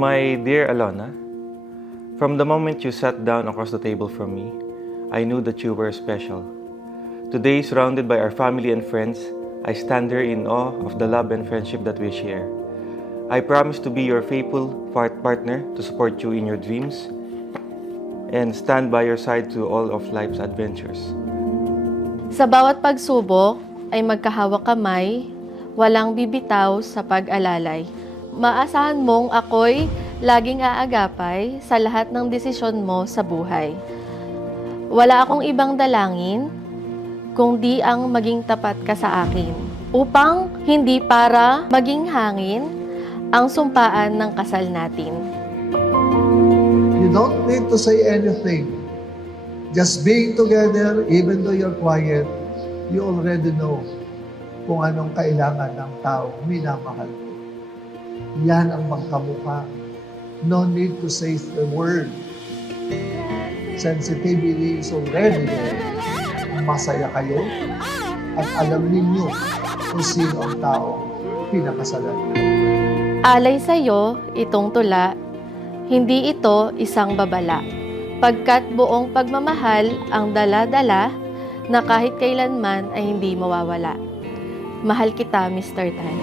my dear Alona, from the moment you sat down across the table from me, I knew that you were special. Today, surrounded by our family and friends, I stand here in awe of the love and friendship that we share. I promise to be your faithful partner to support you in your dreams and stand by your side to all of life's adventures. Sa bawat pagsubok ay magkahawak kamay, walang bibitaw sa pag-alalay. Maasahan mong ako'y laging aagapay sa lahat ng desisyon mo sa buhay. Wala akong ibang dalangin, kundi ang maging tapat ka sa akin, upang hindi para maging hangin ang sumpaan ng kasal natin. You don't need to say anything. Just being together, even though you're quiet, you already know kung anong kailangan ng tao minamahal mo. Yan ang magkamukha. No need to say the word. Sensitivity is already there. Masaya kayo at alam ninyo kung sino ang tao pinakasalan. Alay sa'yo itong tula, hindi ito isang babala. Pagkat buong pagmamahal ang dala-dala na kahit kailanman ay hindi mawawala. Mahal kita, Mr. Tan.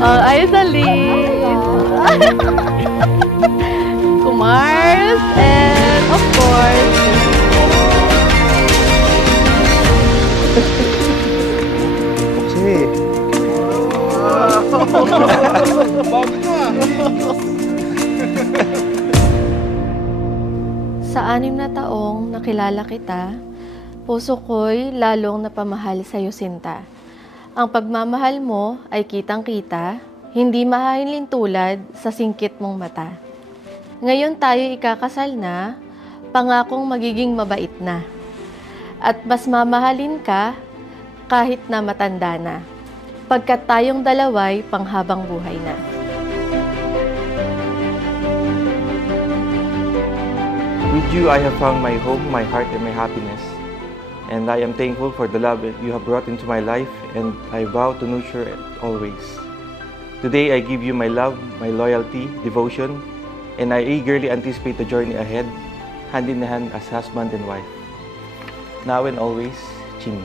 Ay, Salin! Kumars! And of course, Okay. sa 6 na taong nakilala kita, puso ko'y lalong napamahal sa'yo, Sinta. Ang pagmamahal mo ay kitang-kita, hindi mahahilin tulad sa singkit mong mata. Ngayon tayo ikakasal na, pangakong magiging mabait na. At mas mamahalin ka kahit na matanda na, pagkat tayong dalaway panghabang buhay na. With you, I have found my home, my heart, and my happiness. And I am thankful for the love that you have brought into my life, and I vow to nurture it always. Today, I give you my love, my loyalty, devotion, and I eagerly anticipate the journey ahead, hand in hand as husband and wife. Now and always, Ching.